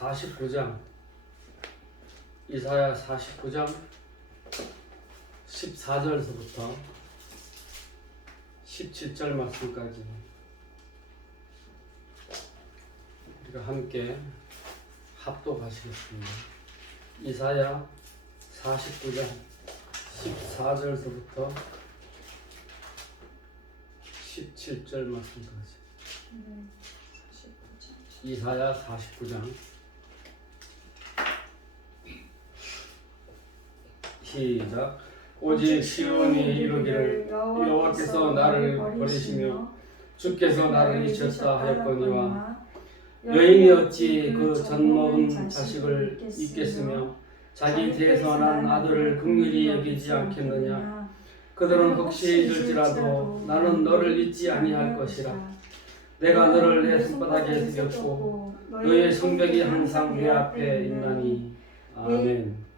49장 이사야 49장 14절에서부터 17절 말씀까지 우리가 함께 합독하시겠습니다. 이사야 49장 14절에서부터 17절 말씀까지. 이사야 49장 시작. 오직 시온이 이르기를 여호와께서 나를 버리시며 주께서 나를 잊으셨다 하였거니와 여인이 어찌 그 젖먹은 자식을 잊겠으며 자기 태에서 난 아들을 긍휼히 여기지 않겠느냐. 그들은 혹시 잊을지라도 나는 너를 잊지 아니할 것이라. 내가 너를 내 손바닥에 새겼고 너의 성벽이 항상 내 앞에 있나니. 아멘.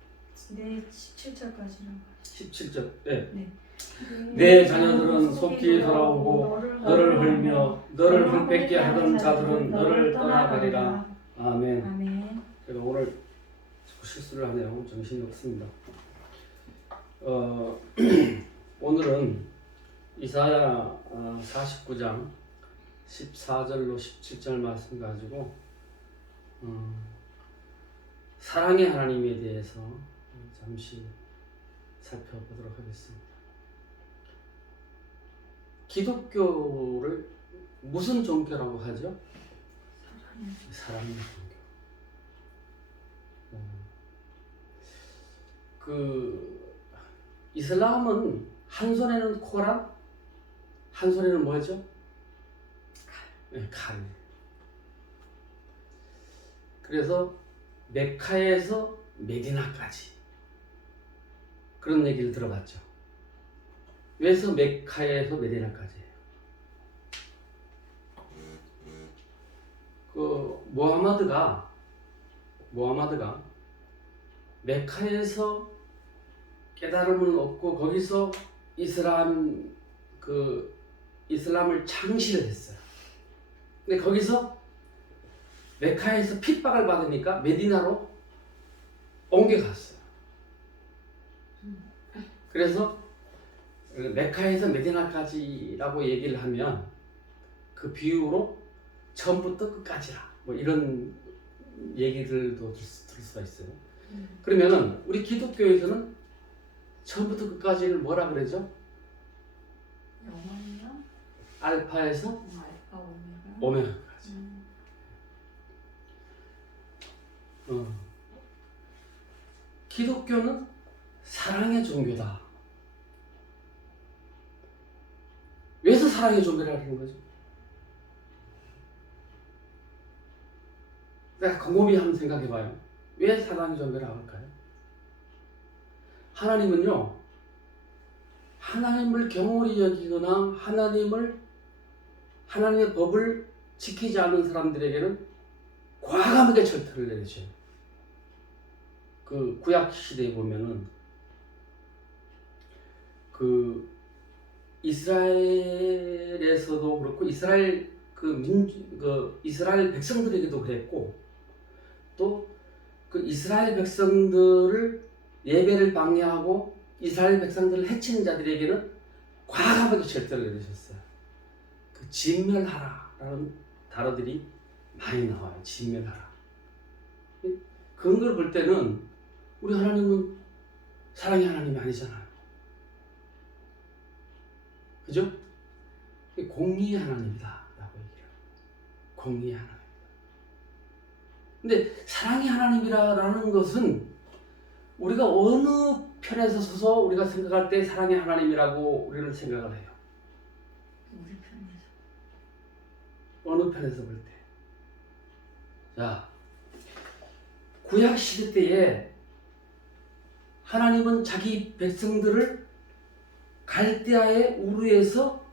네, 17절까지는 17절. 네. 네. 내 자녀들은 속히 돌아오고 너를 흘며 너를 흠뺏게 하던 자들은 너를 떠나가리라. 아멘. 아멘. 제가 오늘 실수를 하네요. 정신이 없습니다. 오늘은 이사야 49장 14절로 17절 말씀 가지고 사랑의 하나님에 대해서 잠시 살펴보도록 하겠습니다. 기독교를 무슨 종교라고 하죠? 사랑의 종교. 이슬람은 한 손에는 코란, 한 손에는 뭐죠? 네, 칼. 그래서 메카에서 메디나까지 그런 얘기를 들어봤죠. 왜서 메카에서 메디나까지예요? 모하마드가 메카에서 깨달음을 얻고 거기서 이슬람을 창시를 했어요. 근데 거기서 메카에서 핍박을 받으니까 메디나로 옮겨갔어요. 그래서 메카에서 메디나까지라고 얘기를 하면 그 비유로 처음부터 끝까지라 뭐 이런 얘기들도 들을 수가 있어요. 그러면은 우리 기독교에서는 처음부터 끝까지를 뭐라 그러죠? 영원이요? 알파에서 알파 오메가. 오메가까지. 기독교는 사랑의 종교다. 왜서 사랑의 종교라는 거죠? 내가 곰곰이 한번 생각해봐요. 왜 사랑의 종교라고 할까요? 하나님은요, 하나님을 경홀히 여기거나 하나님의 법을 지키지 않는 사람들에게는 과감하게 절퇴를 내리죠. 그 구약 시대에 보면은 그 이스라엘에서도 그렇고 이스라엘 이스라엘 백성들에게도 그랬고 또 그 이스라엘 백성들을 예배를 방해하고 이스라엘 백성들을 해치는 자들에게는 과감하게 절대를 내리셨어요. 그 진멸하라라는 단어들이 많이 나와요. 진멸하라. 그런 걸 볼 때는 우리 하나님은 사랑의 하나님이 아니잖아요. 그죠? 공의의 하나님이다 라고 얘기해요. 공의의 하나님. 근데 사랑의 하나님이라는 것은 우리가 어느 편에서 서서 우리가 생각할 때 사랑의 하나님이라고 우리는 생각을 해요. 우리 편에서. 어느 편에서 볼 때. 자, 구약 시대 때에 하나님은 자기 백성들을 갈대아의 우르에서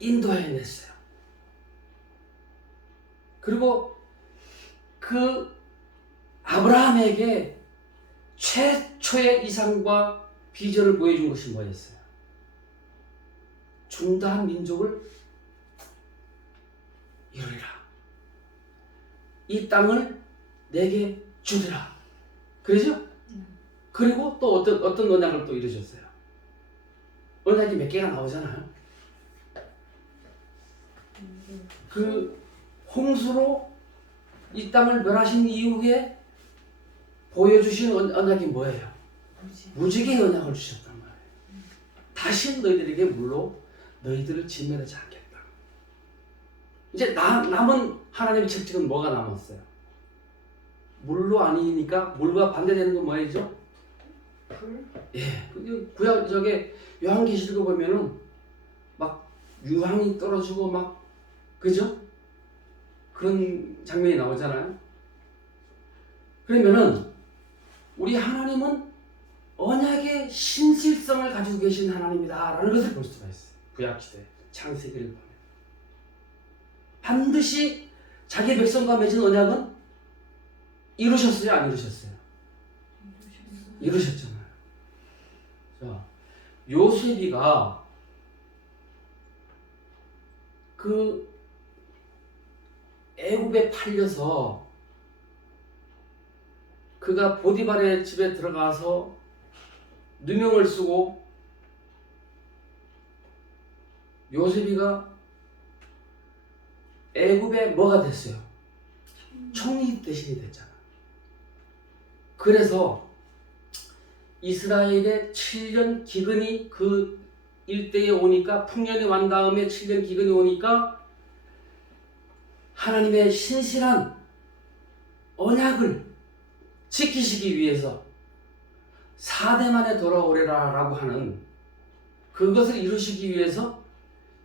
인도해냈어요. 그리고 그 아브라함에게 최초의 이상과 비전을 보여준 것이 뭐였어요? 중다한 민족을 이루리라. 이 땅을 내게 주리라. 그러죠? 그리고 또 어떤 언약을 또 이루셨어요? 언약이 몇 개가 나오잖아요. 그 홍수로 이 땅을 멸하신 이후에 보여주신 언약이 뭐예요? 무지개의 언약을 주셨단 말이에요. 다시 너희들에게 물로 너희들을 진멸하지 않겠다. 이제 남은 하나님의 책칙은 뭐가 남았어요? 물로 아니니까 물과 반대되는 건 뭐죠? 불? 예, 구약 저게 요한계시록 보면은 막 유황이 떨어지고 막 그죠? 그런 장면이 나오잖아요. 그러면은 우리 하나님은 언약의 신실성을 가지고 계신 하나님이다라는 것을 볼 수가 있어요. 구약시대 창세기를 보면 반드시 자기 백성과 맺은 언약은 이루셨어요? 안 이루셨어요? 이루셨잖아요. 자, 요셉이가 그 애굽에 팔려서 그가 보디발의 집에 들어가서 누명을 쓰고 요셉이가 애굽에 뭐가 됐어요? 총리 대신이 됐잖아. 그래서 이스라엘의 7년 기근이 그 일대에 오니까 풍년이 완 다음에 7년 기근이 오니까 하나님의 신실한 언약을 지키시기 위해서 4대 만에 돌아오래라 라고 하는 그것을 이루시기 위해서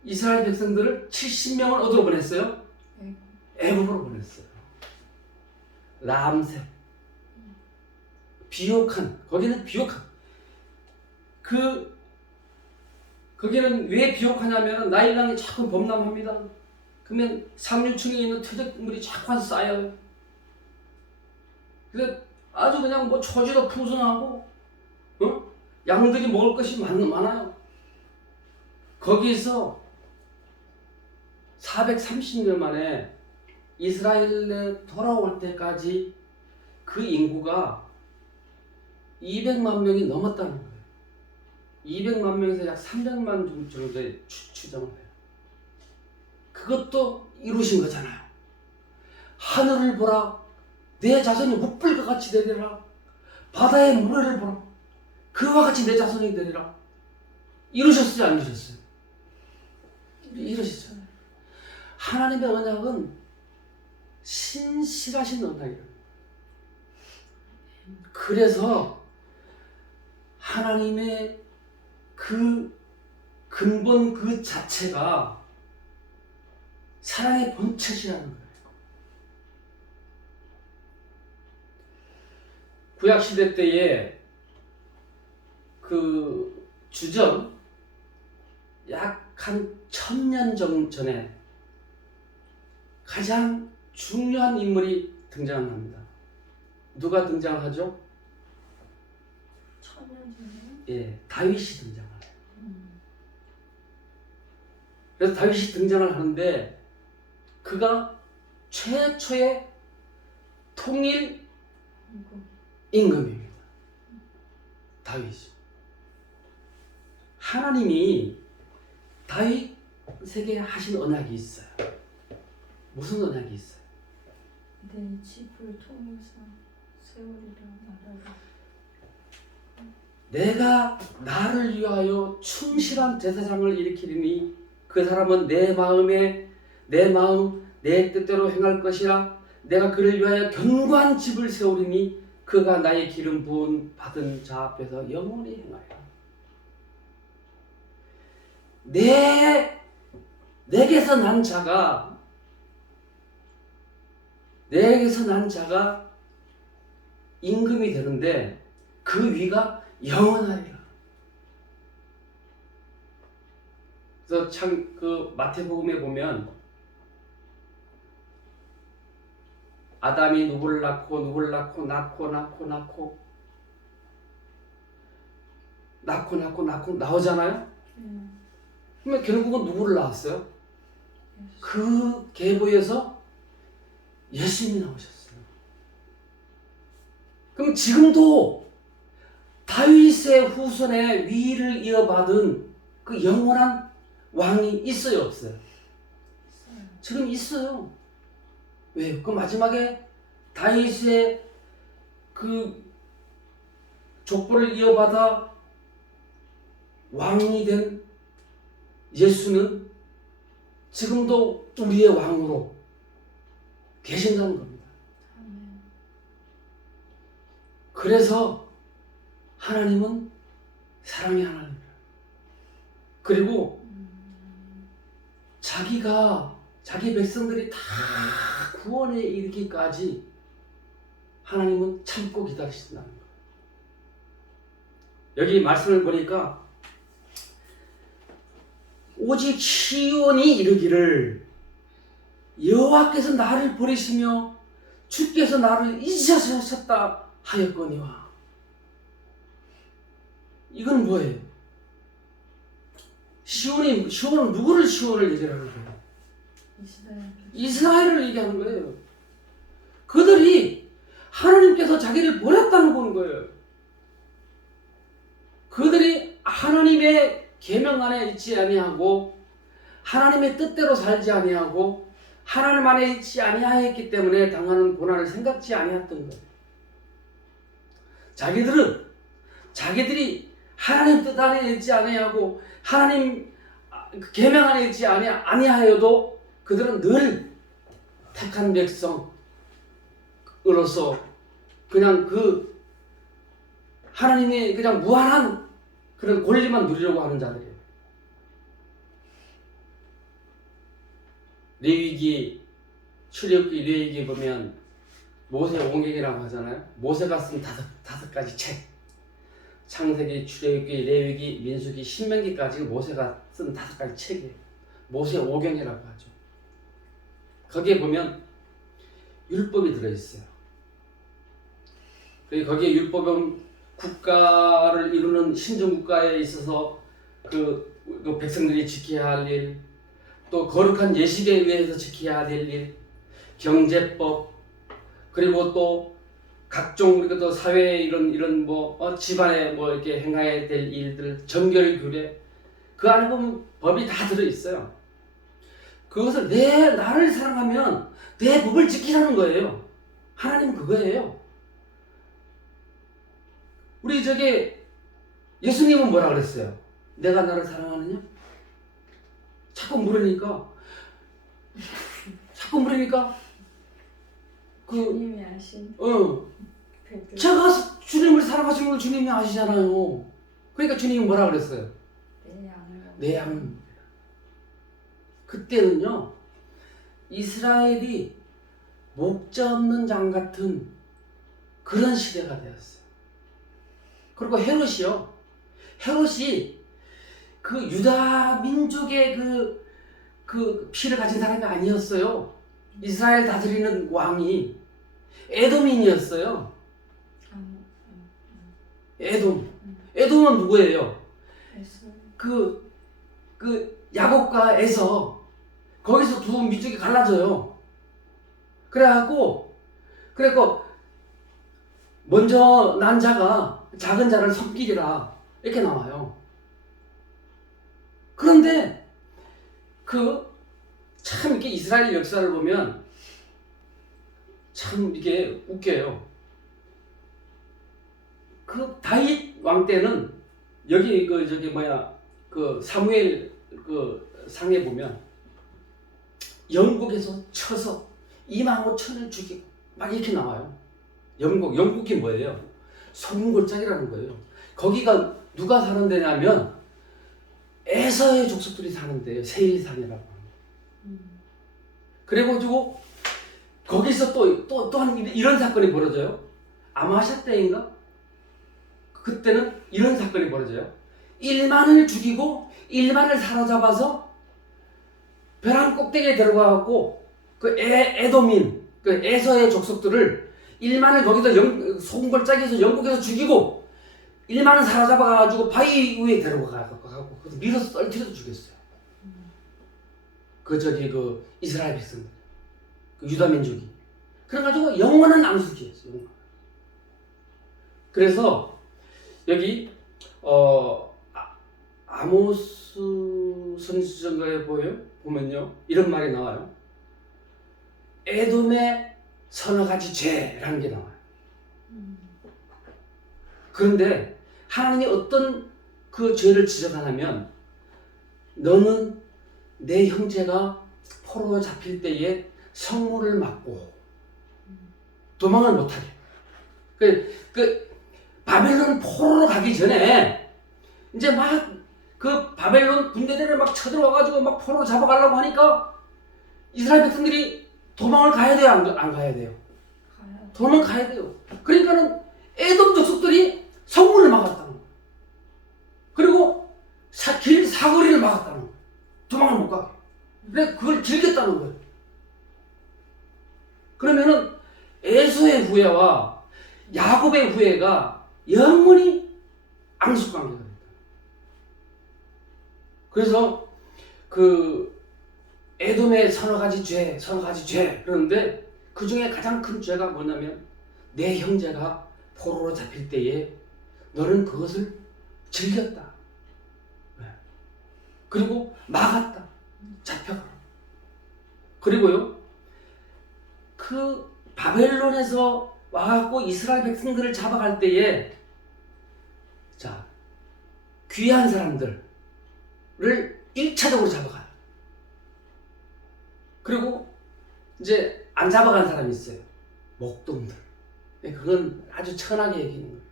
이스라엘 백성들을 70명을 어디로 보냈어요? 애굽으로 보냈어요. 람셋 비옥한, 거기는 비옥한 거기는 왜 비옥하냐면 나일강이 자꾸 범람합니다. 그러면 상류층에 있는 퇴적물이 자꾸 와서 쌓여요. 그래서 아주 그냥 뭐 초지도 풍성하고 양들이 먹을 것이 많아요. 거기서 430년 만에 이스라엘에 돌아올 때까지 그 인구가 200만 명이 넘었다는 거예요. 200만 명에서 약 300만 정도의 추정을 해요. 그것도 이루신 거잖아요. 하늘을 보라, 내 자손이 묵불과 같이 되리라. 바다의 모래를 보라, 그와 같이 내 자손이 되리라. 이루셨어요, 안 이루셨어요? 이루시죠. 하나님의 언약은 신실하신 언약이에요. 그래서 하나님의 그 근본 그 자체가 사랑의 본chất이라는 거예요. 구약시대 때에 그 주전 약 한 1000년 전에 가장 중요한 인물이 등장합니다. 누가 등장하죠? 1000년 전에? 예, 다윗이 등장을 해요. 그래서 다윗이 등장을 하는데 그가 최초의 통일 임금입니다. 다윗이. 하나님이 다윗에게 하신 언약이 있어요. 무슨 언약이 있어요? 내 집을 통해서 세우리라 나라를. 내가 나를 위하여 충실한 제사장을 일으키리니 그 사람은 내 마음 내 뜻대로 행할 것이라. 내가 그를 위하여 견고한 집을 세우리니 그가 나의 기름 부은 받은 자 앞에서 영원히 행하리라. 내게서 난 자가 임금이 되는데 그 위가 영원하리라. 그래서 참 그 마태복음에 보면 아담이 누구를 낳고 나오잖아요. 그러면 결국은 누구를 낳았어요? 그 계보에서 예수님이 나오셨어요. 그럼 지금도 다윗의 후손의 위를 이어받은 그 영원한 왕이 있어요, 없어요? 지금 있어요. 왜? 그 마지막에 다윗의 그 족보를 이어받아 왕이 된 예수는 지금도 우리의 왕으로 계신다는 겁니다. 그래서 하나님은 사랑의 하나님이에요. 그리고 자기 백성들이 다 구원에 이르기까지 하나님은 참고 기다리신다는 거예요. 여기 말씀을 보니까 오직 시온이 이르기를 여호와께서 나를 버리시며 주께서 나를 잊으셨다 하였거니와. 이건 뭐예요? 시온은 누구를 시온을 얘기하는 거예요? 이스라엘을 얘기하는 거예요. 그들이 하나님께서 자기를 버렸다는 건 거예요. 그들이 하나님의 계명 안에 있지 아니하고 하나님의 뜻대로 살지 아니하고 하나님 안에 있지 아니하였기 때문에 당하는 고난을 생각지 아니했던 거예요. 자기들이 하나님 뜻 안에 있지 아니하고 하나님 계명 안에 있지 아니하여도 그들은 늘 택한 백성으로서 그냥 그 하나님의 그냥 무한한 그런 권리만 누리려고 하는 자들이에요. 레위기, 출애굽기, 레위기 보면 모세 오경이라고 하잖아요. 모세가 쓴 다섯 가지 책. 창세기, 출애굽기, 레위기, 민수기, 신명기까지 모세가 쓴 5가지 책이에요. 모세 오경이라고 하죠. 거기에 보면 율법이 들어있어요. 거기에 율법은 국가를 이루는 신정국가에 있어서 그 백성들이 지켜야 할 일, 또 거룩한 예식에 의해서 지켜야 될 일, 경제법, 그리고 또 각종 우리가 또 사회에 이런 집안에 이렇게 행해야 될 일들, 정결 규례, 그 안에 보면 법이 다 들어 있어요. 그것을 나를 사랑하면 내 법을 지키라는 거예요. 하나님은 그거예요. 우리 예수님은 뭐라 그랬어요? 내가 나를 사랑하느냐? 자꾸 물으니까 주님이 아신 제가 주님을 사랑하시는 걸 주님이 아시잖아요. 그러니까 주님이 뭐라 그랬어요? 내 양은 그때는요 이스라엘이 목자 없는 장 같은 그런 시대가 되었어요. 그리고 헤롯이 그 유다 민족의 그 피를 가진 사람이 아니었어요. 이스라엘 다스리는 왕이 에돔인이었어요. 에돔은 누구예요? 그 야곱과 에서 거기서 두 민족이 갈라져요. 그래갖고 먼저 난 자가 작은 자를 섬기리라 이렇게 나와요. 그런데 참 이렇게 이스라엘 역사를 보면 참 이게 웃겨요. 그 다윗 왕 때는 여기 그 사무엘 그 상에 보면 영국에서 쳐서 25,000을 죽이고 막 이렇게 나와요. 영국이 뭐예요? 소금골짜기라는 거예요. 거기가 누가 사는 데냐면 에서의 족속들이 사는 데예요. 세일산이라고 합니다. 그래가지고 거기서 또한 이런 사건이 벌어져요. 아마샤 때인가? 그때는 이런 사건이 벌어져요. 1만을 죽이고 1만을 사로잡아서 벼랑 꼭대기에 들어가갖고 그 에돔인 그 에서의 족속들을 1만을 거기서 소금골짜기에서 영국에서 죽이고 1만을 사로잡아가지고 바위 위에 데려가갖고 밀어서 떨어뜨려서 죽였어요. 그 이스라엘 백성들, 그 유다 민족이. 그래가지고 영원한 안수기였어요. 그래서 여기 아모스 선지서인가에 보면요 이런 말이 나와요. 에돔의 서너 가지 죄라는 게 나와요. 그런데 하나님이 어떤 그 죄를 지적하냐면 너는 내 형제가 포로로 잡힐 때에 성문을 막고 도망을 못하게. 그 바벨론 포로로 가기 전에 이제 막 그 바벨론 군대들을 막 쳐들어와가지고 막 포로로 잡아가려고 하니까 이스라엘 백성들이 도망을 가야 돼요? 안 가야 돼요? 가요. 도망가야 돼요. 그러니까는 에돔 족속들이 성문을 막았다는 거예요. 그리고 길 사거리를 막았다는 거예요. 도망을 못 가게. 그래서 그걸 즐겼다는 거예요. 그러면은 에서의 후예와 야곱의 후예가 영원히 앙숙관계가 됩니다. 그래서 그 에돔의 서너 가지 죄 그런데 그 중에 가장 큰 죄가 뭐냐면 내 형제가 포로로 잡힐 때에 너는 그것을 즐겼다. 그리고 막았다. 잡혀가라. 그리고요 그 바벨론에서 와갖고 이스라엘 백성들을 잡아갈 때에 자 귀한 사람들을 1차적으로 잡아가요. 그리고 이제 안 잡아간 사람이 있어요. 목동들. 그건 아주 천하게 얘기하는 거예요.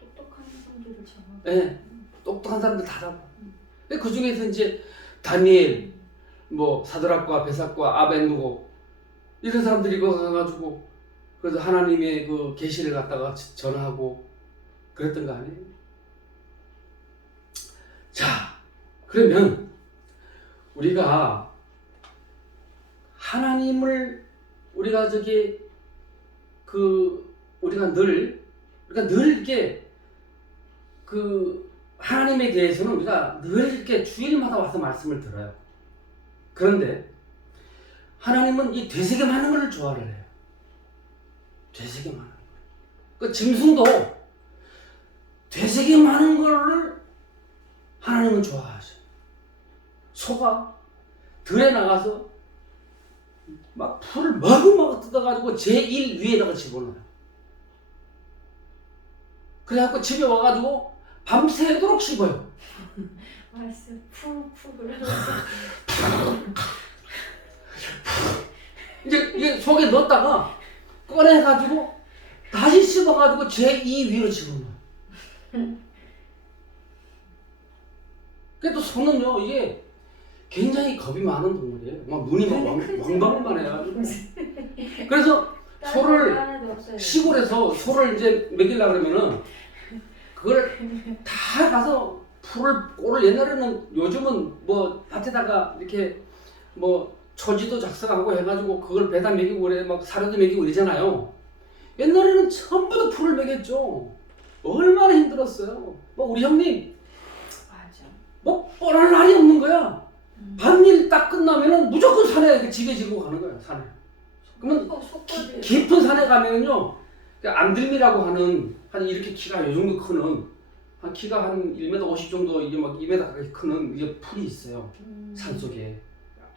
똑똑한 사람들을 잡아. 네, 똑똑한 사람들 다 잡아. 그 중에서 이제 다니엘, 뭐 사드락과 베삭과 아벤누고 이런 사람들이 이거 가가지고 그래서 하나님의 그 계시를 갖다가 전하고 그랬던 거 아니에요? 자, 그러면 우리가 하나님을 우리가 우리가 늘 이렇게 그 하나님에 대해서는 우리가 늘 이렇게 주일마다 와서 말씀을 들어요. 그런데 하나님은 이 되새겨 많은 걸 좋아를 해요. 되새겨 많은 거. 그 짐승도 되새겨 많은 거를 하나님은 좋아하죠. 소가 들에 나가서 막 풀을 마구마구 뜯어가지고 제1 위에다가 집어넣어요. 그래갖고 집에 와가지고 밤새도록 씹어요. 말씀 푹푹 흘러서 이게 속에 넣었다가 꺼내가지고 다시 씹어가지고 제2 위로 집어넣어요. 그래도 소는요 이게 굉장히 겁이 많은 동물이에요. 막 눈이 막 왕방울만 해가지고. 그래서 소를 시골에서 소를 이제 먹이려고 그러면은 그걸 다 가서 꿀을 옛날에는 요즘은 뭐 밭에다가 이렇게 뭐 초지도 작성하고 해가지고 그걸 배다 먹이고 그래 막 사료도 먹이고 이러잖아요. 옛날에는 전부 다 풀을 먹였죠. 얼마나 힘들었어요. 뭐 우리 형님 맞아. 뭐 뻔할 날이 없는 거야. 밭일 딱 끝나면은 무조건 산에 집에 지고 가는 거야. 산에. 그러면 깊은 산에 가면은요 안들미라고 하는 한 이렇게 키가 이 정도 크는 한 키가 한 1m 50 정도 이게 막 2m 가까이 크는 이게 풀이 있어요. 산 속에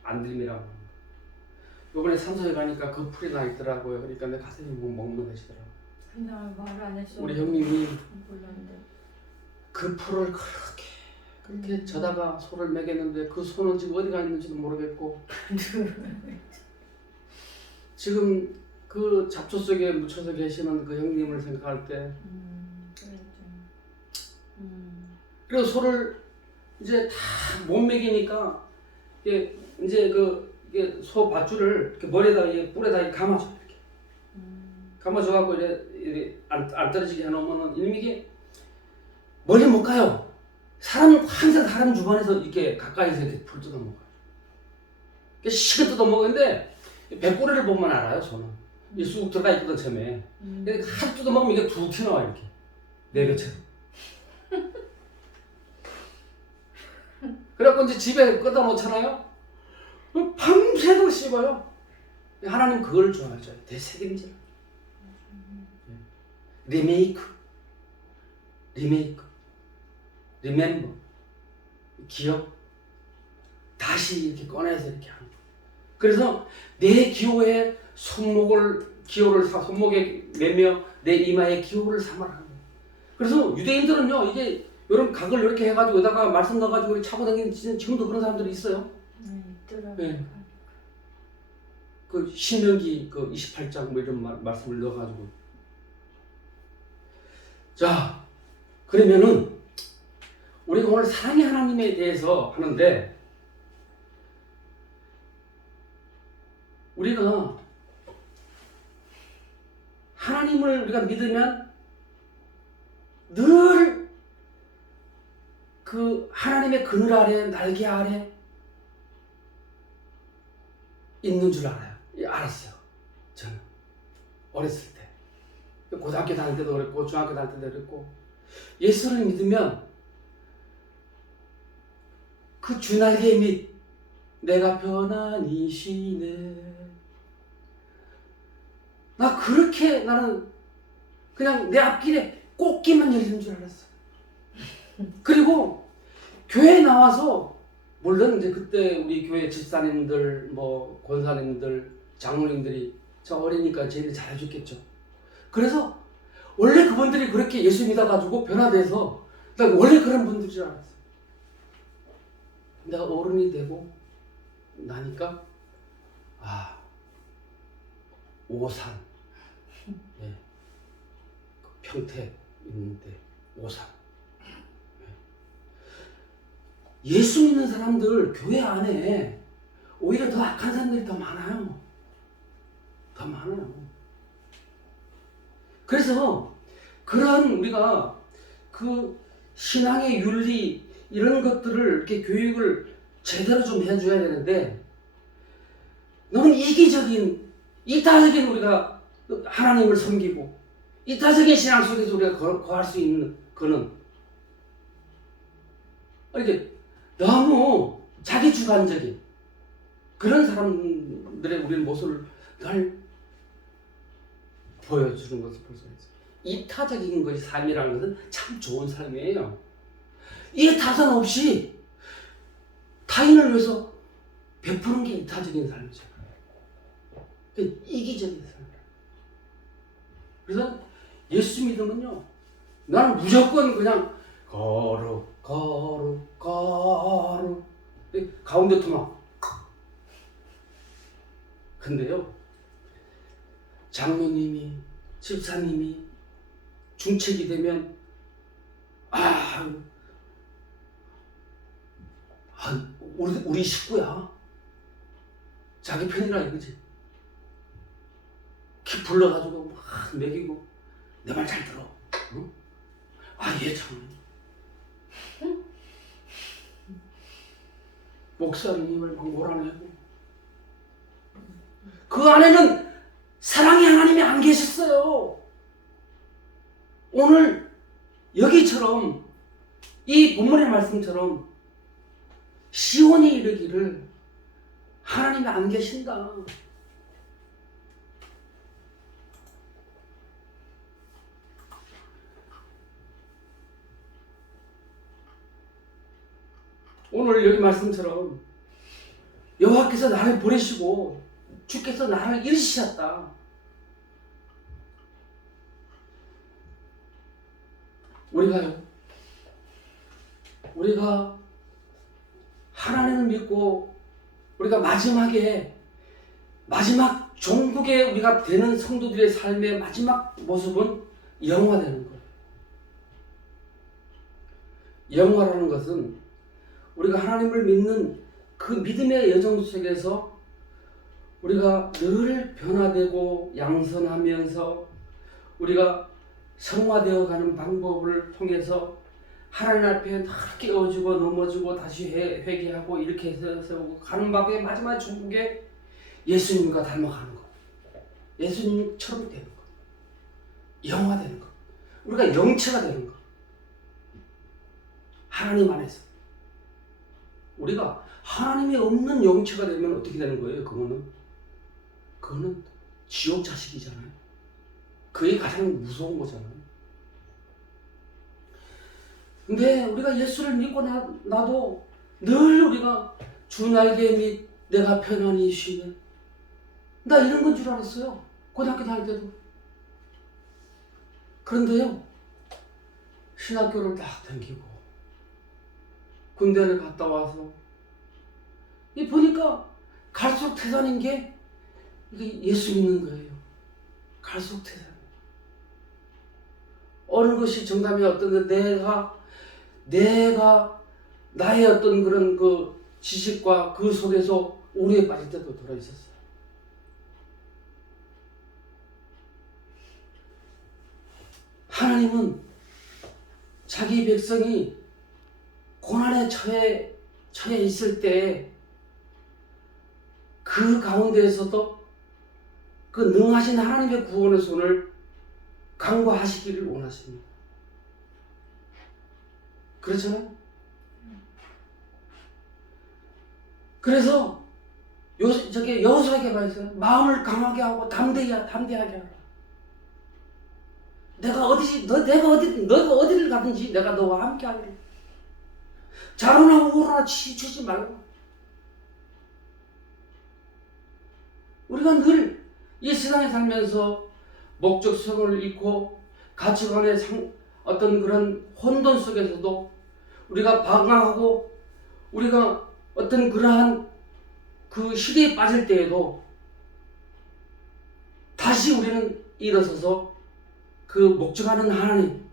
안들미라고 하는 거. 요번에 산소에 가니까 그 풀이 나 있더라고요. 그러니까 내가 가서 먹는 것이더라고. 그날 말 안 했어. 우리 형님이 몰랐는데. 그 풀을 그렇게 져다가 소를 먹였는데 그 소는 지금 어디 가 있는지도 모르겠고 지금 그 잡초 속에 묻혀서 계시는 그 형님을 생각할 때 그리고 소를 이제 다 못 먹이니까 이게 이제 이게 소 밧줄을 이렇게 머리에다 뿔에다 이렇게 감아줘 이렇게 감아줘갖고 이래 안 떨어지게 해놓으면은 이게 멀리 못 가요. 항상 사람 주변에서 이렇게 가까이서 이렇게 풀 뜯어먹어요. 시계 뜯어먹는데 배꼬리를 보면 알아요. 소는 이 쑥 들어가 있거든 처음에. 하도 뜯어먹으면 이게 툭 튀어나와 이렇게 네 개처럼. 그래갖고 이제 집에 끄다 놓잖아요. 밤새도록 씹어요. 하나님 그걸 좋아하죠. 되새김질, 리메이크. 리메이크, 리멤버, 기억, 다시 이렇게 꺼내서 이렇게 하는 거예요. 그래서 내 기호에 손목에 매며 내 이마에 기호를 삼아라 하는 거예요. 그래서 유대인들은요, 이게 이런 각을 이렇게 해가지고 여기다가 말씀 넣어가지고 차고 다니는 지금도 그런 사람들이 있어요. 있더라고요. 네. 그 신명기 그 28장 뭐 이런 말씀을 넣어가지고. 자, 그러면은 우리가 오늘 사랑의 하나님에 대해서 하는데, 우리가 하나님을 우리가 믿으면 늘 그 하나님의 그늘 아래, 날개 아래 있는 줄 알았어요. 저는 어렸을 때, 고등학교 다닐 때도 그랬고 중학교 다닐 때도 그랬고, 예수를 믿으면 그 주 날개 밑 내가 편안히 쉬네. 나 그렇게 나는 그냥 내 앞길에 꽃길만 열리는 줄 알았어. 그리고 교회에 나와서, 물론 이제 그때 우리 교회 집사님들, 뭐 권사님들, 장로님들이 저 어리니까 쟤네들 잘해줬겠죠. 그래서 원래 그분들이 그렇게 예수 믿어가지고 변화돼서 나 원래 그런 분들인 줄 알았어. 내가 어른이 되고 나니까 오산, 예, 평택 있는데 오산, 예수 믿는 사람들 교회 안에 오히려 더 악한 사람들이 더 많아요. 더 많아요. 그래서 그런 우리가 그 신앙의 윤리 이런 것들을 이렇게 교육을 제대로 좀 해줘야 되는데, 너무 이기적인 이타적인 우리가 하나님을 섬기고 이타적인 신앙 속에서 우리가 거할 수 있는 거는 이렇게 너무 자기주관적인 그런 사람들의 우리의 모습을 늘 보여주는 것을 볼 수 있어요. 이타적인 것이 삶이라는 것은 참 좋은 삶이에요. 이 타산 없이 타인을 위해서 베푸는 게 이타적인 삶이죠. 이기적인 삶. 그래서 예수 믿으면요, 나는 무조건 그냥 거룩 가운데 토막. 근데요, 장로님이, 집사님이 중책이 되면 우리 식구야, 자기 편이라 이거지. 키 불러가지고 막 먹이고 내 말 잘 들어. 응? 얘 참. 목사님을 막 몰아내고, 그 안에는 사랑의 하나님이 안 계셨어요. 오늘 여기처럼 이 본문의 말씀처럼 시온이 이르기를 하나님이 안 계신다. 오늘 여기 말씀처럼 여호와께서 나를 보내시고 주께서 나를 일으키셨다. 우리가 하나님을 믿고 우리가 마지막 종국에 우리가 되는 성도들의 삶의 마지막 모습은 영화되는 거예요. 영화라는 것은 우리가 하나님을 믿는 그 믿음의 여정 속에서 우리가 늘 변화되고 양선하면서 우리가 성화되어 가는 방법을 통해서 하나님 앞에 늘 깨어지고 넘어지고 다시 회개하고 이렇게 세우고 가는 방법의 마지막 종국에 예수님과 닮아가는 것, 예수님처럼 되는 것, 영화되는 것, 우리가 영체가 되는 것. 하나님 안에서 우리가 하나님이 없는 영체가 되면 어떻게 되는 거예요? 그거는 지옥 자식이잖아요. 그게 가장 무서운 거잖아요. 근데 우리가 예수를 믿고 나도 늘 우리가 주 날개 및 내가 편안히 쉬네. 나 이런 건 줄 알았어요. 고등학교 다닐 때도. 그런데요, 신학교를 딱 다니고 군대를 갔다 와서 이 보니까 갈수록 태산인 게 이게 예수 믿는 거예요. 갈수록 태산. 어느 것이 정답이 어떤 내가 나의 어떤 그런 그 지식과 그 속에서 오류에 빠질 때도 들어 있었어요. 하나님은 자기 백성이 고난에 처해 있을 때 그 가운데에서도 그 능하신 하나님의 구원의 손을 강구하시기를 원하십니다. 그렇잖아요? 그래서 여호수아에게 말했어요. 마음을 강하게 하고 담대하게 하라. 너가 어디를 가든지 내가 너와 함께 하리라. 자로나 우로나 치주지 말고. 우리가 늘 이 세상에 살면서 목적성을 잃고 가치관의 어떤 그런 혼돈 속에서도 우리가 방황하고 우리가 어떤 그러한 그 시대에 빠질 때에도 다시 우리는 일어서서 그 목적하는 하나님,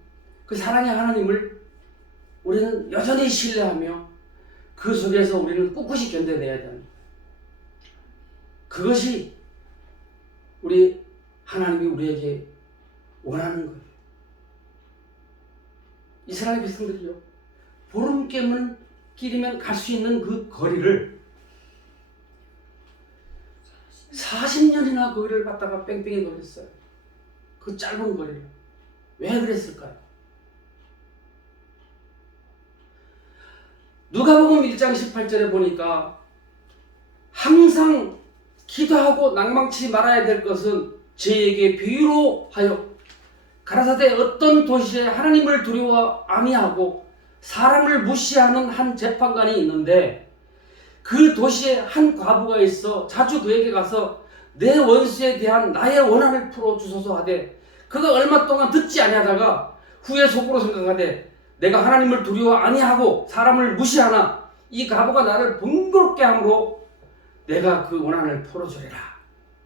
그 사랑의 하나님을 우리는 여전히 신뢰하며 그 속에서 우리는 꿋꿋이 견뎌내야 됩니다. 그것이 우리 하나님이 우리에게 원하는 거예요. 이스라엘 백성들이요, 보름길이면 갈 수 있는 그 거리를 40년이나 거리를 갖다가 뺑뺑이 돌렸어요. 그 짧은 거리를. 왜 그랬을까요? 누가복음 1장 18절에 보니까 항상 기도하고 낭망치 말아야 될 것은 저에게 비유로 하여 가라사대 어떤 도시에 하나님을 두려워 아니하고 사람을 무시하는 한 재판관이 있는데 그 도시에 한 과부가 있어 자주 그에게 가서 내 원수에 대한 나의 원한을 풀어주소서 하되 그가 얼마 동안 듣지 아니하다가 후에 속으로 생각하되 내가 하나님을 두려워 아니하고 사람을 무시하나 이 과부가 나를 번거롭게 함으로 내가 그 원한을 풀어주리라.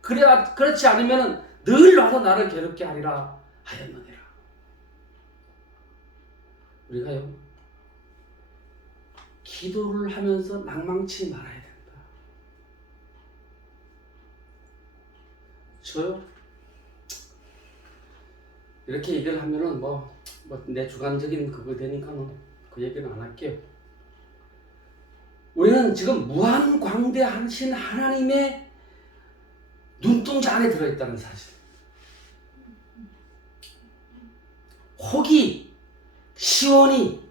그렇지 않으면 늘 와서 나를 괴롭게 하리라 하였느니라. 우리가요, 기도를 하면서 낭망치 말아야 된다. 저요, 이렇게 얘기를 하면은 내 주관적인 그거 되니까는 그 얘기는 안 할게요. 우리는 지금 무한광대하신 하나님의 눈동자 안에 들어있다는 사실. 혹이 시온이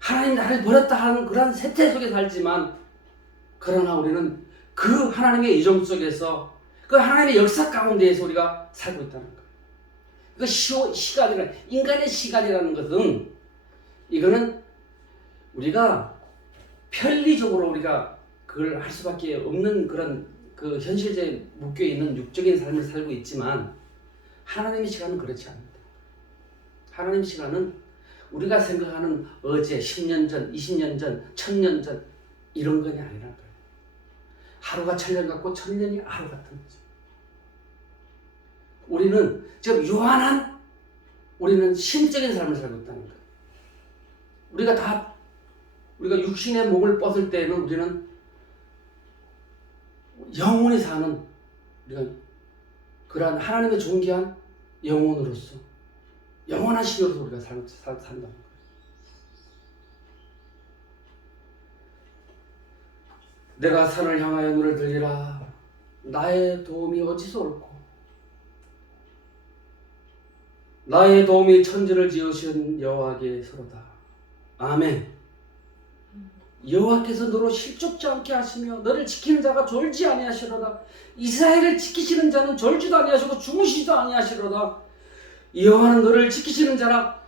하나님 나를 버렸다 하는 그런 세태 속에 살지만 그러나 우리는 그 하나님의 이정 속에서 그 하나님의 역사 가운데에서 우리가 살고 있다는 거예요. 그 시간이라는, 인간의 시간이라는 것은 이거는 우리가 편리적으로 우리가 그걸 할 수밖에 없는 그런 그 현실에 묶여 있는 육적인 삶을 살고 있지만 하나님의 시간은 그렇지 않습니다. 하나님의 시간은 우리가 생각하는 어제, 10년 전, 20년 전, 1000년 전 이런 것이 아니란 거예요. 하루가 1000년 같고 1000년이 하루 같은 거죠. 우리는 지금 유한한 우리는 심적인 삶을 살고 있다는 거예요. 우리가 육신의 몸을 벗을 때는 우리는 영원히 사는 우리가 그러한 하나님의 존귀한 영혼으로서 영원한 신으로서 우리가 산다는 거예요. 내가 산을 향하여 눈을 들리라. 나의 도움이 어디서 올꼬? 나의 도움이 천지를 지으신 여호와께서로다. 아멘. 여호와께서 너로 실족지 않게 하시며 너를 지키는 자가 졸지 아니하시로다. 이스라엘을 지키시는 자는 졸지도 아니하시고 주무시지도 아니하시로다. 여호와는 너를 지키시는 자라.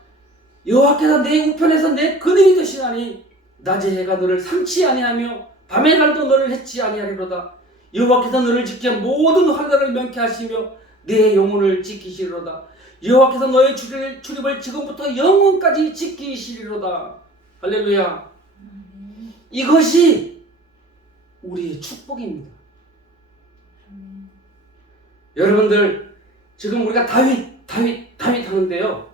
여호와께서 내 우편에서 내 근육이 되시나니 낮에 해가 너를 삼치 아니하며 밤의 달도 너를 해치 아니하리로다. 여호와께서 너를 지켜 모든 환난을 명쾌하시며 내 영혼을 지키시리로다. 여호와께서 너의 출입을 지금부터 영원까지 지키시리로다. 할렐루야. 이것이 우리의 축복입니다. 여러분들 지금 우리가 다윗 하는데요.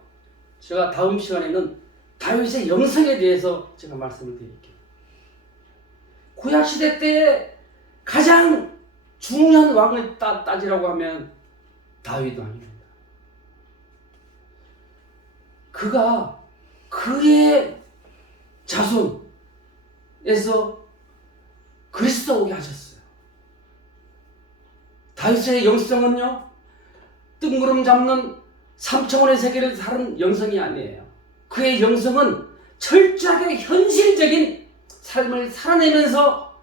제가 다음 시간에는 다윗의 영성에 대해서 제가 말씀을 드릴게요. 구약시대 때 가장 중요한 왕을 따지라고 하면 다윗 왕입니다. 그가 그의 자손에서 그리스도 오게 하셨어요. 다윗의 영성은요, 뜬구름 잡는 3차원의 세계를 사는 영성이 아니에요. 그의 영성은 철저하게 현실적인 삶을 살아내면서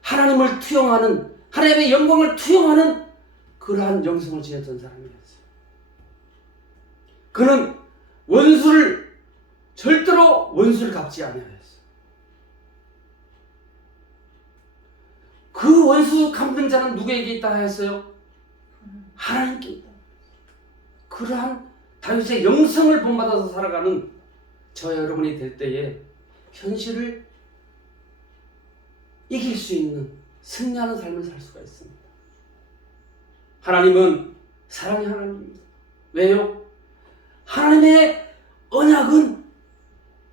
하나님을 투영하는, 하나님의 영광을 투영하는 그러한 영성을 지녔던 사람이었어요. 그는 절대로 원수를 갚지 아니하였어요. 그 원수 갚는 자는 누구에게 있다 하였어요? 하나님께 있다. 그러한 다윗의 영성을 본받아서 살아가는 저 여러분이 될 때에 현실을 이길 수 있는 승리하는 삶을 살 수가 있습니다. 하나님은 사랑의 하나님입니다. 왜요? 하나님의 언약은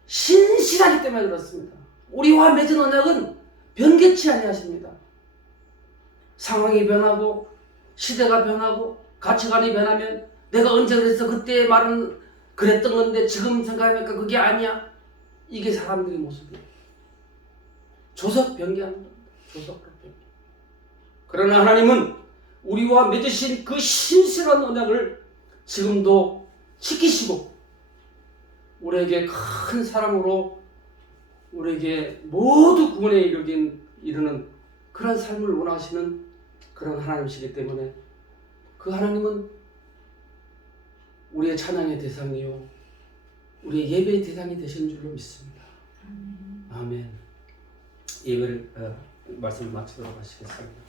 신실하기 때문에 그렇습니다. 우리와 맺은 언약은 변개치 아니하십니다. 상황이 변하고 시대가 변하고 가치관이 변하면 내가 언제 그랬어? 그때의 말은 그랬던 건데 지금 생각해보니까 그게 아니야. 이게 사람들의 모습이에요. 조석 변개하는 겁니다. 조석 변개. 그러나 하나님은 우리와 맺으신 그 신실한 언약을 지금도 지키시고 우리에게 큰 사랑으로 우리에게 모두 구원에 이르는 그런 삶을 원하시는 그런 하나님이시기 때문에 그 하나님은 우리의 찬양의 대상이요 우리의 예배의 대상이 되시는 줄로 믿습니다. 아멘. 예배를 말씀을 마치도록 하시겠습니다.